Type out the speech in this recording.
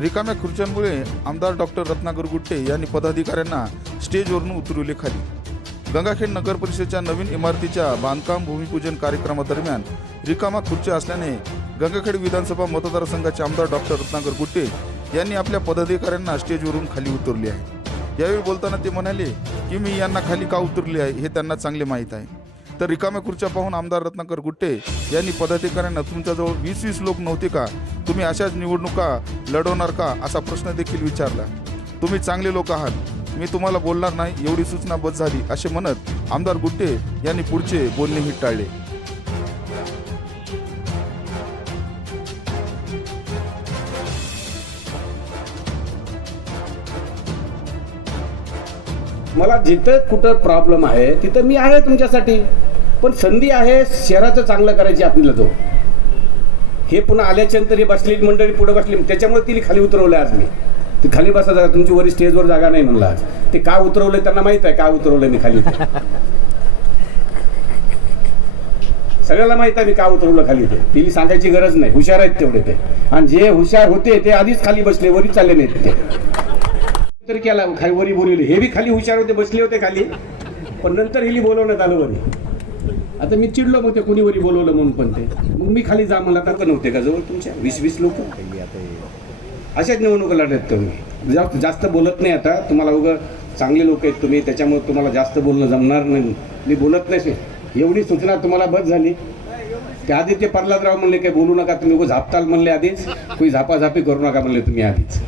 रिकाम्या खुर्च्यांमुळे आमदार डॉक्टर रत्नाकर गुट्टे यांनी पदाधिकाऱ्यांना स्टेजवरून उतरवले खाली. गंगाखेड नगर परिषदेच्या नवीन इमारतीच्या बांधकाम भूमिपूजन कार्यक्रमादरम्यान रिकामा खुर्च्या असल्याने गंगाखेड विधानसभा मतदारसंघाचे आमदार डॉक्टर रत्नाकर गुट्टे यांनी आपल्या पदाधिकाऱ्यांना स्टेजवरून खाली उतरले आहे. यावेळी बोलताना ते म्हणाले की मी यांना खाली का उतरले आहे हे त्यांना चांगले माहीत आहे. तर रिकाम्या खुर्च्या पाहून आमदार रत्नाकर गुट्टे यांनी पदाधिकाऱ्यांना तुमच्याजवळ वीस वीस लोक नव्हते का? तुम्ही अशाच निवडणुका लढवणार का? असा प्रश्न देखील विचारला. तुम्ही चांगले लोक आहात. मी तुम्हाला बोलणार नाही एवढी सूचना बस झाली असे म्हणत आमदार गुट्टे यांनी पुढचे बोलणेही टाळले. मला जिथं कुठं प्रॉब्लेम आहे तिथं मी आहे तुमच्यासाठी. पण संधी आहे शहराचं चांगलं करायची आपल्याला तो हे पुन्हा आल्याच्यानंतर हे बसलेली मंडळी पुढे बसली त्याच्यामुळे तिने खाली उतरवलं आज मी. ती खाली बसा जागा तुमची वरी स्टेजवर जागा नाही म्हणला आज. ते का उतरवलं त्यांना माहीत आहे का उतरवलं मी खाली सगळ्याला माहीत आहे मी का उतरवलं खाली ते. तिला सांगायची गरज नाही हुशार आहेत तेवढे ते. आणि जे हुशार होते ते आधीच खाली बसले वरी चालले नाहीत ते. तर केला खाली वरी बोलवली. हे बी खाली हुशार होते बसले होते खाली. पण नंतर हिली बोलवण्यात आलं वरी. आता मी चिडलो मग ते कोणी वरी बोलवलं म्हणून पण ते. मग मी खाली जा मला आता नव्हते का जवळ तुमच्या? वीस वीस लोक. अशाच निवडणुका लढत तुम्ही जास्त जास्त बोलत नाही आता. तुम्हाला उगं चांगले लोक आहेत तुम्ही त्याच्यामुळे तुम्हाला जास्त बोलणं जमणार नाही. मी बोलत नाही. एवढी सूचना तुम्हाला बस झाली. ते आधी ते प्रल्हादराव म्हणले काही बोलू नका तुम्ही उगं झापताल म्हणले आधीच. कोणी झापाझापी करू नका म्हणले तुम्ही आधीच.